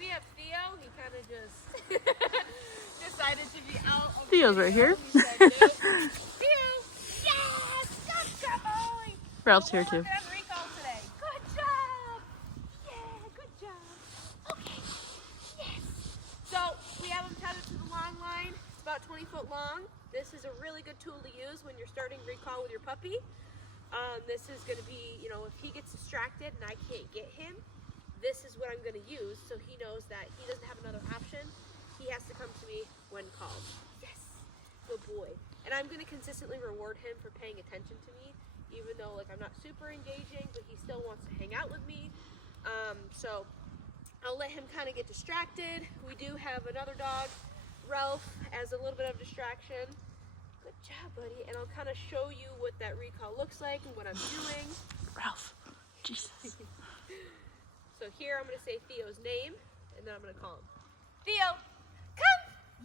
we have Theo. He kind of just decided to be out of Theo's right here. He said, nope. Theo, yes, good boy. Ralph's here too. We're working on recall today. Good job. Yeah, good job. Okay. Yes. So we have him tethered to the long line. It's about 20 foot long. This is a really good tool to use when you're starting recall with your puppy. This is going to be, you know, if he gets distracted and I can't get him, this is what I'm going to use so he knows that he doesn't have another option. He has to come to me when called. Yes, good boy. And I'm going to consistently reward him for paying attention to me, even though like I'm not super engaging, but he still wants to hang out with me. So I'll let him kind of get distracted. We do have another dog, Ralph, as a little bit of distraction. Good job, buddy. And I'll kind of show you what that recall looks like and what I'm doing. Ralph, Jesus. So here I'm going to say Theo's name, and then I'm going to call him. Theo, come!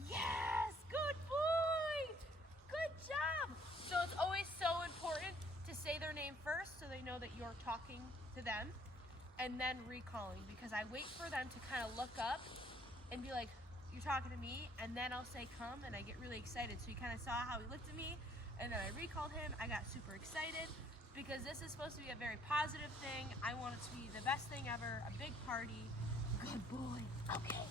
Yes, good boy! Good job! So it's always so important to say their name first so they know that you're talking to them, and then recalling, because I wait for them to kind of look up and be like, you're talking to me, and then I'll say come, and I get really excited. So you kind of saw how he looked at me, and then I recalled him. I got super excited because this is supposed to be a very positive thing. I want it to be the best thing ever, a big party. Good boy. Okay.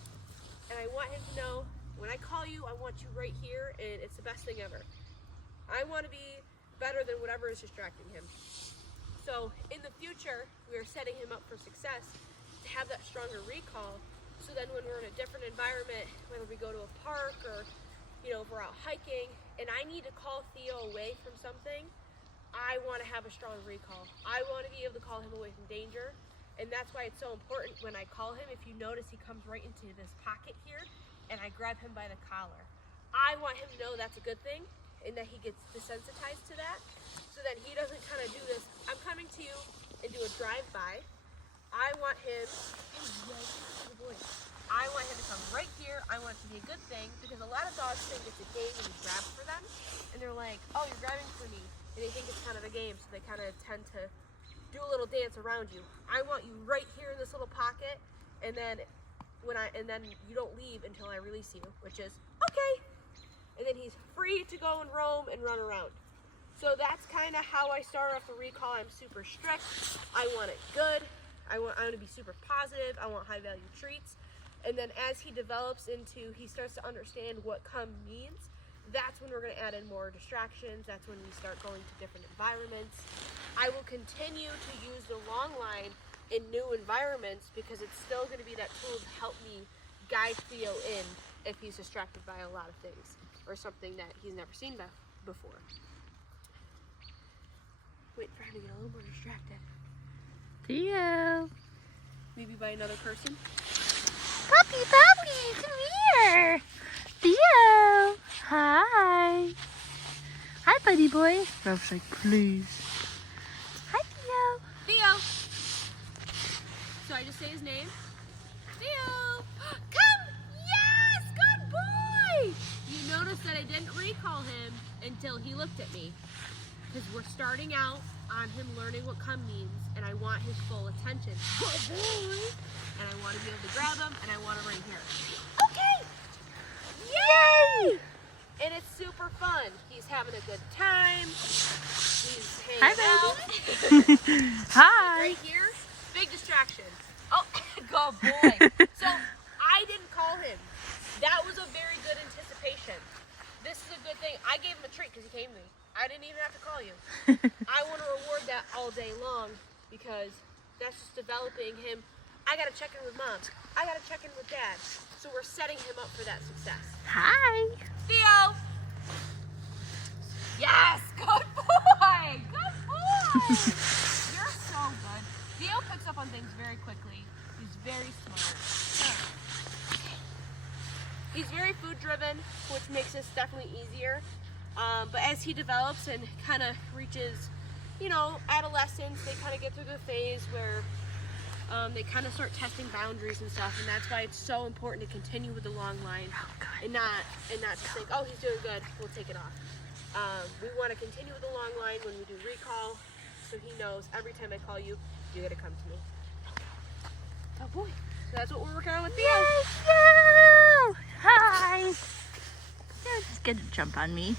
And I want him to know, when I call you, I want you right here, and it's the best thing ever. I want to be better than whatever is distracting him. So in the future, we are setting him up for success to have that stronger recall. So then when we're in a different environment, whether we go to a park or, you know, if we're out hiking, and I need to call Theo away from something, I want to have a strong recall. I want to be able to call him away from danger. And that's why it's so important when I call him. If you notice, he comes right into this pocket here, and I grab him by the collar. I want him to know that's a good thing, and that he gets desensitized to that, so that he doesn't kind of do this, I'm coming to you, and do a drive-by. I want him, good boy. I want him to come right here. I want it to be a good thing, because a lot of dogs think it's a game and you grab for them, and they're like, oh, you're grabbing for me, and they think it's kind of a game, so they kind of tend to do a little dance around you. I want you right here in this little pocket, and then you don't leave until I release you, which is okay. And then he's free to go and roam and run around. So that's kind of how I start off the recall. I'm super strict. I want it good. I want to be super positive. I want high value treats. And then as he develops he starts to understand what come means, that's when we're going to add in more distractions. That's when we start going to different environments. I will continue to use the long line in new environments because it's still going to be that tool to help me guide Theo in if he's distracted by a lot of things or something that he's never seen before. Wait for him to get a little more distracted. Theo. Maybe by another person. Puppy, come here. Theo. Hi. Hi, buddy boy. Ralph's like, please. Hi, Theo. Theo. So I just say his name. Theo. Come. Yes, good boy. You notice that I didn't recall him until he looked at me. Because we're starting out on him learning what come means, and I want his full attention. Good boy. And I want to be able to grab him, and I want him right here. Okay. Yay! And it's super fun. He's having a good time. He's hanging out. Hi. Right here, big distraction. Oh, good boy. So I didn't call him. That was a very good anticipation. This is a good thing. I gave him a treat because he came to me. I didn't even have to call you. I want to reward that all day long because that's just developing him. I got to check in with mom. I got to check in with dad. So we're setting him up for that success. Hi. Theo. Yes, good boy. Good boy. You're so good. Theo picks up on things very quickly. He's very smart. He's very food driven, which makes this definitely easier. But as he develops and kind of reaches, you know, adolescence, they kind of get through the phase where they kind of start testing boundaries and stuff, and that's why it's so important to continue with the long line and not just think, oh, he's doing good, we'll take it off. We want to continue with the long line when we do recall, so he knows every time I call you, you got to come to me. Oh boy. that's what we're working on with Theo. Yay, Theo! Hi. You're just gonna jump on me.